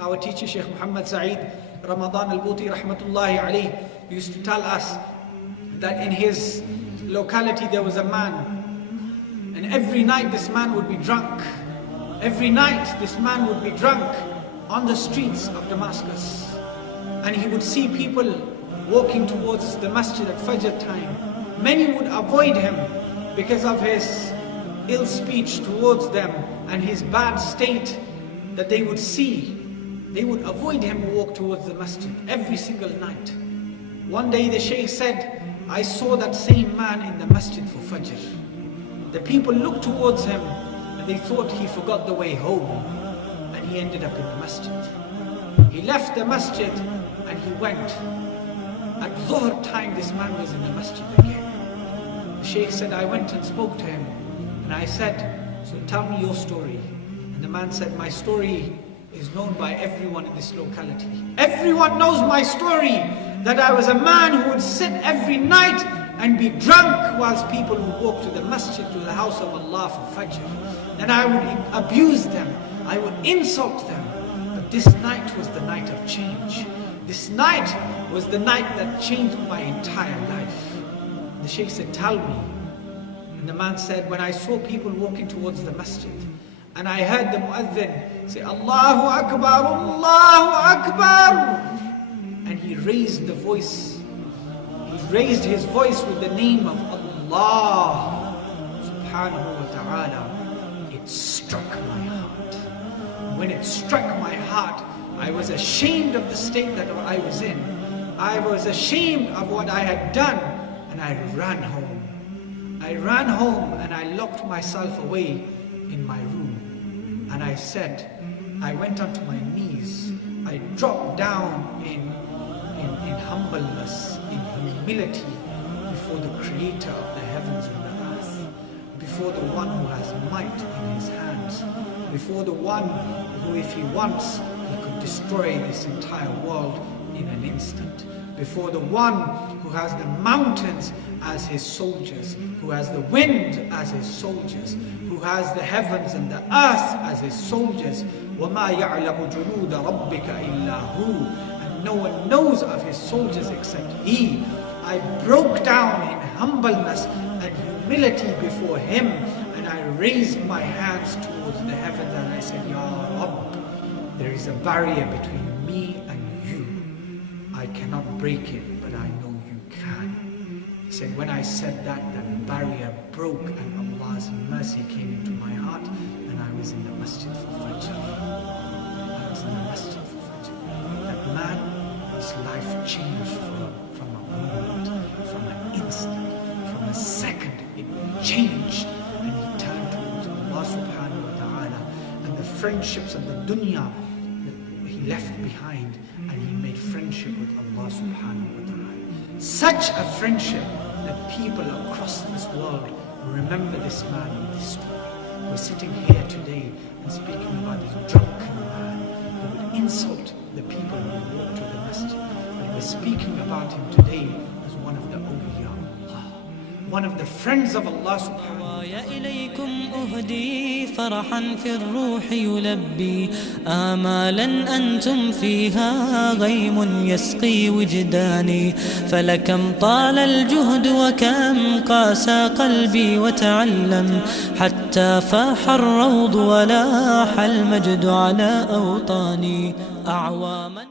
Our teacher Sheikh Muhammad Saeed Ramadan al-Buti rahmatullahi alayh used to tell us that in his locality there was a man, and every night this man would be drunk. Every night this man would be drunk on the streets of Damascus, and he would see people walking towards the masjid at Fajr time. Many would avoid him because of his ill speech towards them and his bad state that they would see. They would avoid him and walk towards the masjid every single night. One day the Shaykh said, I saw that same man in the masjid for Fajr. The people looked towards him and they thought he forgot the way home, and he ended up in the masjid. He left the masjid and he went. At Dhuhr time this man was in the masjid again. The Shaykh said, I went and spoke to him and I said, so tell me your story. And the man said, my story is known by everyone in this locality. Everyone knows my story, that I was a man who would sit every night and be drunk whilst people would walk to the masjid, to the house of Allah for Fajr. Then I would abuse them, I would insult them. But this night was the night of change. This night was the night that changed my entire life. The Shaykh said, tell me. And the man said, when I saw people walking towards the masjid, and I heard the muadhin say, Allahu Akbar, Allahu Akbar. And he raised the voice. He raised his voice with the name of Allah subhanahu wa ta'ala. It struck my heart. When it struck my heart, I was ashamed of the state that I was in. I was ashamed of what I had done, and I ran home. I ran home and I locked myself away in my room. And I said, I went onto my knees. I dropped down in humbleness, in humility before the creator of the heavens and the earth, before the one who has might in his hands, before the one who, if he wants, he could destroy this entire world in an instant, before the one who has the mountains as his soldiers, who has the wind as his soldiers, who has the heavens and the earth as his soldiers. وَمَا يَعْلَمُ جُنُودَ رَبِّكَ إِلَّا هُ. And no one knows of his soldiers except he. I broke down in humbleness and humility before him, and I raised my hands towards the heavens and I said, Ya Rabb, there is a barrier between me and you. I cannot break it, but I know you can. He said, when I said that, that barrier broke and Allah's mercy came into my heart, and I was in the masjid for Fajr. I was in the masjid for Fajr. That man, his life changed from a moment, from an instant, from a second. It changed, and he turned towards Allah subhanahu wa ta'ala, and the friendships of the dunya that he left behind, and he made friendship with Allah subhanahu wa ta'ala. Such a friendship that people across this world remember this man and this story. We're sitting here today and speaking about this drunken man who would insult the people who walk to the masjid. But we're speaking about him today as one of the awliya of Allah, one of the friends of Allah subhanahu wa ta'ala. إليكم أهدي فرحا في الروح يلبي آمالا أنتم فيها غيم يسقي وجداني فلكم طال الجهد وكم قاسى قلبي وتعلم حتى فاح الروض ولاح المجد على أوطاني أعواما